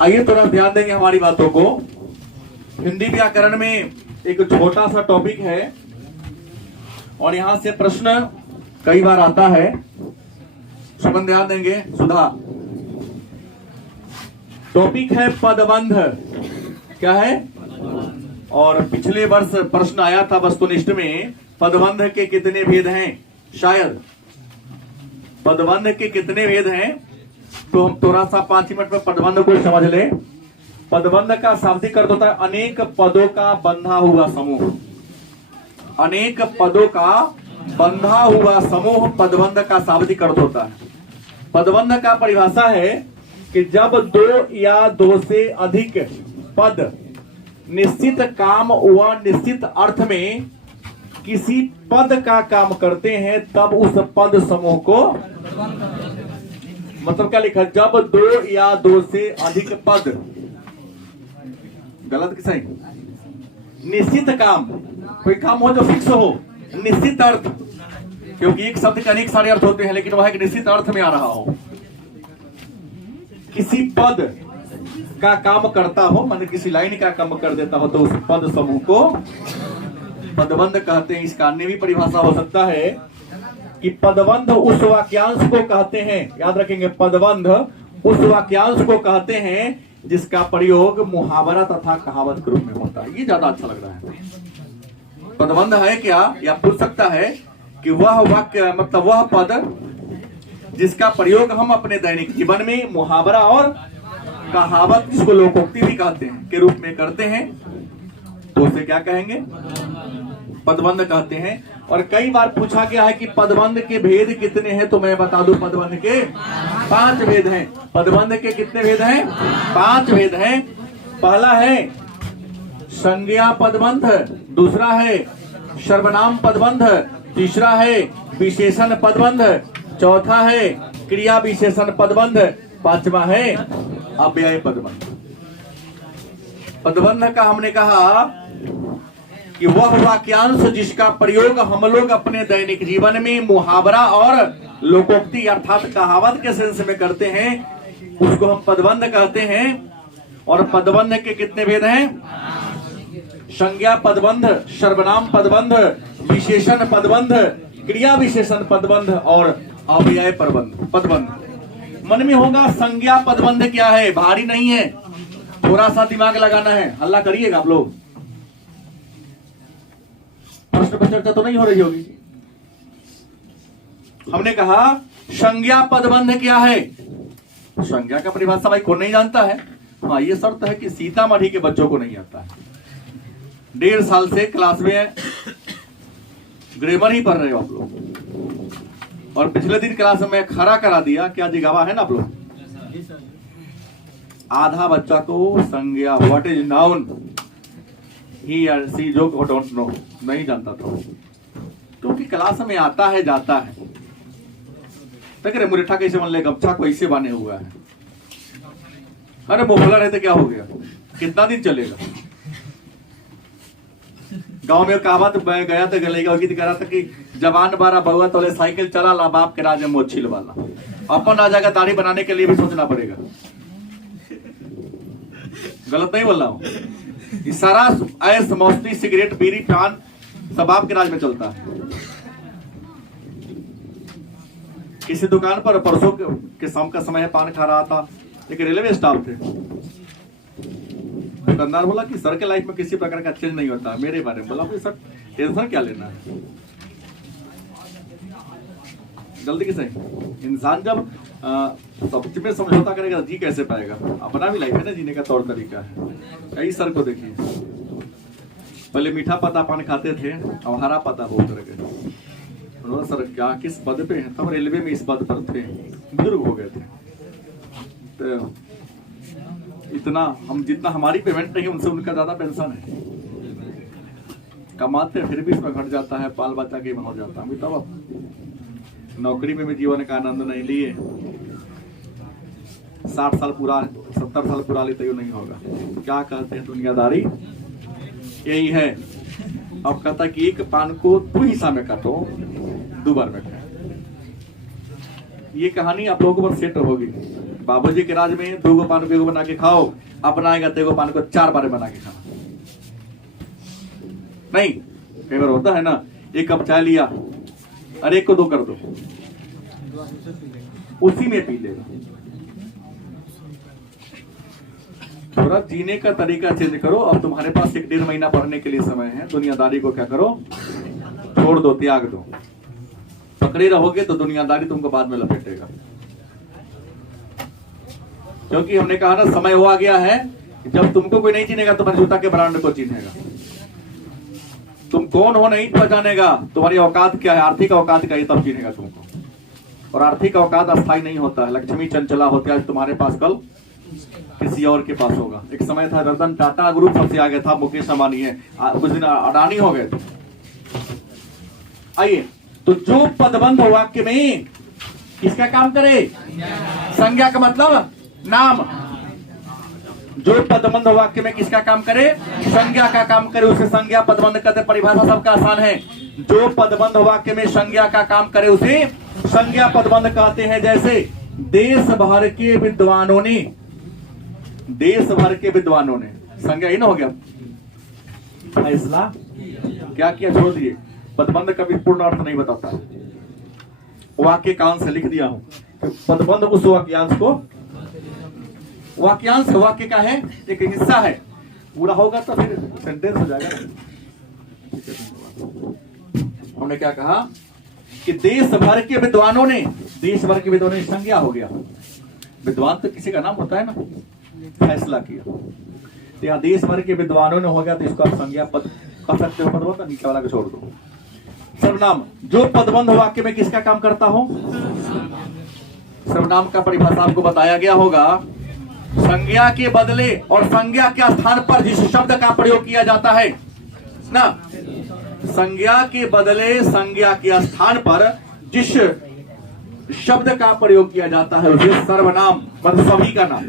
आइए थोड़ा ध्यान देंगे हमारी बातों को। हिंदी व्याकरण में एक छोटा सा टॉपिक है और यहां से प्रश्न कई बार आता है। सब ध्यान देंगे। सुधा, टॉपिक है पदबंध। क्या है? और पिछले वर्ष प्रश्न आया था वस्तुनिष्ठ में, पदबंध के कितने भेद हैं? शायद पदबंध के कितने भेद हैं? तो हम थोड़ा सा 5 मिनट में पदबंध को समझ ले। पदबंध का शाब्दिक अर्थ होता है अनेक पदों का बंधा हुआ समूह। अनेक पदों का बंधा हुआ समूह पदबंध का शाब्दिक अर्थ होता है। पदबंध का परिभाषा है कि जब 2 या 2 से अधिक पद निश्चित काम व निश्चित अर्थ में किसी पद का काम करते हैं तब उस पद समूह को, मतलब क्या लिखा? जब 2 या 2 से अधिक पद, गलत कि सही? निश्चित काम, कोई काम हो जो फिक्स हो, निश्चित अर्थ, क्योंकि एक शब्द के अनेक सारे अर्थ होते हैं लेकिन वह एक निश्चित अर्थ में आ रहा हो, किसी पद का काम करता हो, माने किसी लाइन का काम कर देता हो, तो उस पद समूह को पदबंध कहते हैं। इसका अन्य भी परिभाषा हो सकता है कि पदबंध उस वाक्यांश को कहते हैं, याद रखेंगे, पदबंध उस वाक्यांश को कहते हैं जिसका प्रयोग मुहावरा तथा कहावत के रूप में होता है। ये ज्यादा अच्छा लग रहा है। पदबंध है क्या? या पूछ सकता है कि वह वाक्य, मतलब वह पद जिसका प्रयोग हम अपने दैनिक जीवन में मुहावरा और कहावत, जिसको लोकोक्ति भी कहते हैं, के रूप में करते हैं, तो उसे क्या कहेंगे? पदबंध कहते हैं। और कई बार पूछा गया है कि पदबंध के भेद कितने हैं, तो मैं बता दूं, पदबंध के 5 भेद हैं। पदबंध के कितने भेद हैं? 5 भेद हैं। पहला है संज्ञा पदबंध, दूसरा है सर्वनाम पदबंध, तीसरा है विशेषण पदबंध, चौथा है क्रिया विशेषण पदबंध, 5वां है अव्यय पदबंध। पदबंध का हमने कहा कि वह वाक्यांश जिसका प्रयोग हम लोग अपने दैनिक जीवन में मुहावरा और लोकोक्ति अर्थात कहावत के सेंस में करते हैं, उसको हम पदबंध कहते हैं। और पदबंध के कितने भेद हैं? संज्ञा पदबंध, सर्वनाम पदबंध, विशेषण पदबंध, क्रिया विशेषण पदबंध और अव्यय पदबंध। मन में होगा संज्ञा पदबंध क्या है? भारी नहीं है, थोड़ा सा दिमाग लगाना है। हल्ला करिएगा आप लोग, प्रश्न पर चर्चा तो नहीं हो रही होगी। हमने कहा संज्ञा पदबंध क्या है? संज्ञा का परिभाषा भाई कौन नहीं जानता है? हाँ, ये शर्त है कि सीतामढ़ी के बच्चों को नहीं आता है। 1.5 साल से क्लास में ग्रामर ही पढ़ रहे हो आप लोग, और पिछले दिन क्लास में खड़ा करा दिया। क्या जिगावा है ना आप लोग? आधा बच्चा को संज्ञा, व्हाट इज नाउन, ही और सी, जो डोंट नो, नहीं जानता था, क्योंकि क्लास में आता है जाता है। तक मुरेठा कैसे बन ले, गमछा कैसे बने हुआ है, अरे मोहल्ला रहते क्या हो गया, कितना दिन चलेगा? गांव में कहावत गया तो गलेगा गीत करा था कि जवान 12 बउआ तोले साइकिल चला ला, बाप के राज में मोछिल वाला। अपन आ जाएगा, दाढ़ी बनाने के लिए भी सोचना पड़ेगा। गलत नहीं बोल रहा हूं। सारा ऐस मौसमी सिगरेट बीड़ी पान सब आपके राज में चलता है। किसी दुकान पर परसों के शाम का समय है, पान खा रहा था, एक रेलवे स्टाफ थे। दुकानदार बोला कि सर के लाइफ में किसी प्रकार का चेंज नहीं होता, मेरे बारे में बोला कि सर टेंशन क्या लेना है, जल्दी किसे। इंसान जब सब में समझौता करेगा जी कैसे पाएगा? अपना भी लाइफ है ना, जीने का तौर तरीका है। कई सर को देखिए, पहले मीठा पत्ता पान खाते थे, अब हरा पत्ता बहुत तरह के। सर क्या किस पद पे हैं? तब रेलवे में इस पद पर थे, बुजुर्ग हो गए थे। तो इतना हम, जितना हमारी पेमेंट नहीं उनसे उनका ज्यादा पेंशन है, कमाते फिर भी इसमें घट जाता है, बाल बच्चा के हो जाता है। तब नौकरी में भी जीवन का आनंद नहीं लिए, 60 साल पूरा, 70 साल पूरा लेते नहीं होगा। क्या कहते हैं दुनियादारी, यही है। अब कहता कि एक पान को 2 हिस्सा में काटो, 2 बार में खाओ। ये कहानी आप लोगों पर सेट होगी। बाबूजी के राज में 2 पान को बना के खाओ, अपना आएगा 3 पान को 4 बार बना के खाना। नहीं, कई बार होता है ना, 1 कप चाय लिया, अरे 1 को 2 कर दो, उसी में पी लेगा। थोड़ा जीने का तरीका चेंज करो। अब तुम्हारे पास 1-1.5 महीना पढ़ने के लिए समय है। दुनियादारी को क्या करो, छोड़ दो, त्याग दो। पकड़े रहोगे तो दुनियादारी तुमको बाद में लपेटेगा। क्योंकि हमने कहा ना, समय हुआ गया है जब तुमको कोई नहीं चिनेगा, तुम्हारे जूता के ब्रांड को चिन्हेगा। तुम कौन हो नहीं पहचानेगा, तुम्हारी औकात क्या है, आर्थिक औकात क्या है, तब चिन्हेगा तुमको। और आर्थिक औकात अस्थायी नहीं होता है। लक्ष्मी चंचला होती है, आज तुम्हारे पास कल किसी और के पास होगा। एक समय था रतन टाटा ग्रुप सबसे आगे था, मुकेश अंबानी है, कुछ दिन अडानी हो गए थे। आइए, तो जो पदबंध वाक्य में किसका काम करे, संज्ञा का मतलब नाम। जो पदबंध वाक्य में किसका काम करे, संज्ञा का काम करे, उसे संज्ञा पदबंध कहते। परिभाषा सबका आसान है। जो पदबंध वाक्य में संज्ञा का काम करे उसे संज्ञा पदबंध कहते हैं। जैसे देश भर के विद्वानों ने, देश भर के विद्वानों ने, संज्ञा ही ना हो गया, फैसला क्या किया, छोड़ दिए। पदबंध का भी पूर्ण अर्थ नहीं बताता है। वाक्य कांश से लिख दिया हूं, पदबंध उस वाक्यांश को, वाक्यांश वाक्य का है, एक हिस्सा है। पूरा होगा तो फिर सेंटेंस हो जाएगा। हमने क्या कहा कि देश भर के विद्वानों ने, देश भर के विद्वानों ने संज्ञा हो गया। विद्वान तो किसी का नाम होता है ना, फैसला किया। तो यहाँ देश भर के विद्वानों ने हो गया, तो इसको आप संज्ञा पद कह सकते हो। पदबंध नीचे वाला को छोड़ दो। सर्वनाम, जो पदबंध वाक्य में किसका काम करता हो, सर्वनाम का परिभाषा आपको बताया गया होगा। संज्ञा के बदले और संज्ञा के स्थान पर जिस शब्द का प्रयोग किया जाता है ना, संज्ञा के बदले संज्ञा के स्थान पर जिस शब्द का प्रयोग किया जाता है उसे सर्वनाम, मतलब सभी का नाम,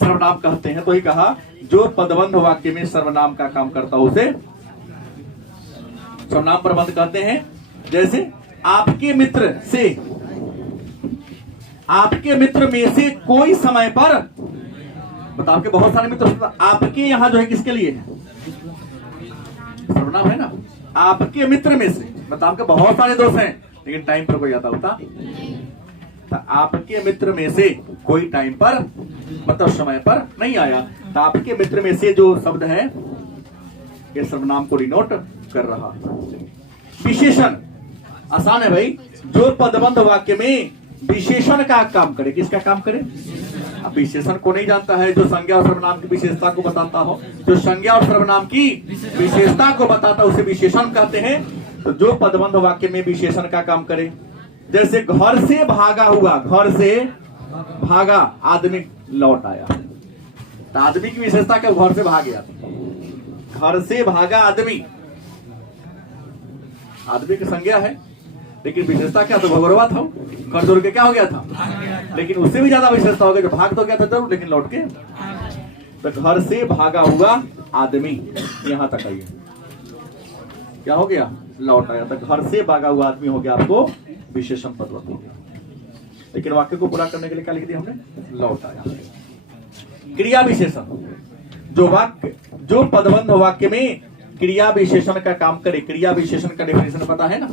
सर्वनाम कहते हैं। तो ही कहा, जो पदबंध वाक्य में सर्वनाम का काम करता है उसे सर्वनाम प्रबंध कहते हैं। जैसे आपके मित्र से, आपके मित्र में से कोई समय पर, बताओ, आपके बहुत सारे मित्र, आपके यहां जो है किसके लिए है, सर्वनाम है ना। आपके मित्र में से, बताओ, आपके बहुत सारे दोस्त हैं लेकिन टाइम पर कोई आता होता, तो आपके मित्र में से कोई टाइम पर मतलब समय पर नहीं आया, तो आपके मित्र में से जो शब्द है ये सर्वनाम को डिनोट कर रहा। विशेषण आसान है भाई। जो पदबंध वाक्य में विशेषण का काम करे, किसका काम करे, अब विशेषण को नहीं जानता है, जो संज्ञा और सर्वनाम की विशेषता को बताता हो, जो संज्ञा और सर्वनाम की विशेषता को बताता उसे विशेषण कहते हैं। तो जो पदबंध वाक्य में विशेषण का काम करे, जैसे घर से भागा हुआ, घर से भागा आदमी लौट आया, तो आदमी की विशेषता क्या, घर से भाग गया। घर से भागा आदमी, आदमी की संज्ञा है लेकिन विशेषता क्या, तो भगोरवा था, घर जोड़ के क्या हो गया था, लेकिन उससे भी ज्यादा विशेषता हो गया, जो भाग तो गया था जरूर लेकिन लौट के। तो घर से भागा हुआ आदमी, यहां तक आइए, क्या हो गया, लौट आया। तो घर से भागा हुआ आदमी हो गया आपको विशेषण पदबंध हो गया। लेकिन वाक्य को पूरा करने के लिए क्या लिख दिया हमने, लौट आया। क्रिया विशेषण, जो वाक्य, जो पदबंध वाक्य में क्रिया विशेषण का काम करे, क्रिया विशेषण का डेफिनेशन पता है ना,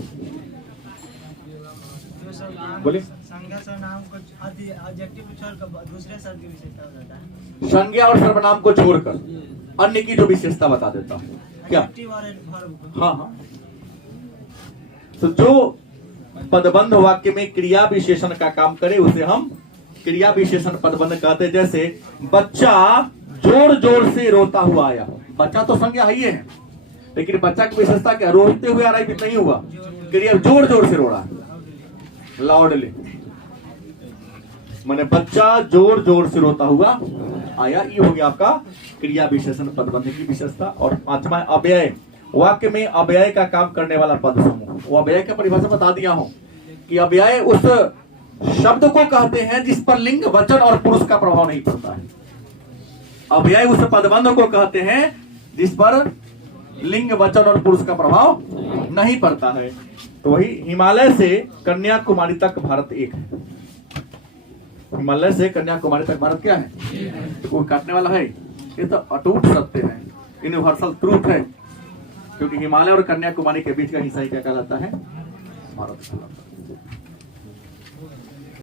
बोलिए। संज्ञा सर्वनाम को एडजेक्टिव छोड़कर दूसरे शब्द की विशेषता बताता है। संज्ञा और सर्वनाम को छोड़कर अन्य की जो विशेषता बता देता है, क्या, हाँ हाँ। तो जो पदबंध वाक्य में क्रिया विशेषण का काम करे उसे हम क्रिया विशेषण पदबंध कहते हैं। जैसे बच्चा जोर जोर से रोता हुआ आया, बच्चा तो संज्ञा है ही है, लेकिन बच्चा की विशेषता क्या, रोते हुए आ रहा है, नहीं हुआ, क्रिया जोर जोर से रो रहा है, लाउडली, माने बच्चा जोर जोर से रोता हुआ आया। ये हो गया आपका क्रिया विशेषण पदबंध की विशेषता। और पांचवा अव्यय, वाक्य में अव्यय का काम करने वाला पद समूह। वो अव्यय का परिभाषा बता दिया हूं कि अव्यय उस शब्द को कहते हैं जिस पर लिंग, वचन और पुरुष का प्रभाव नहीं पड़ता है। अव्यय उस पदबंध को कहते हैं जिस पर लिंग, वचन और पुरुष का प्रभाव नहीं पड़ता है। तो वही हिमालय से कन्याकुमारी तक भारत एक है। हिमालय से कन्याकुमारी तक भारत क्या है? तो कोई काटने वाला है? ये तो अटूट सत्य है, यूनिवर्सल ट्रूथ है, क्योंकि हिमालय और कन्याकुमारी के बीच का हिस्सा ही क्या कहलाता है? भारत कहलाता है।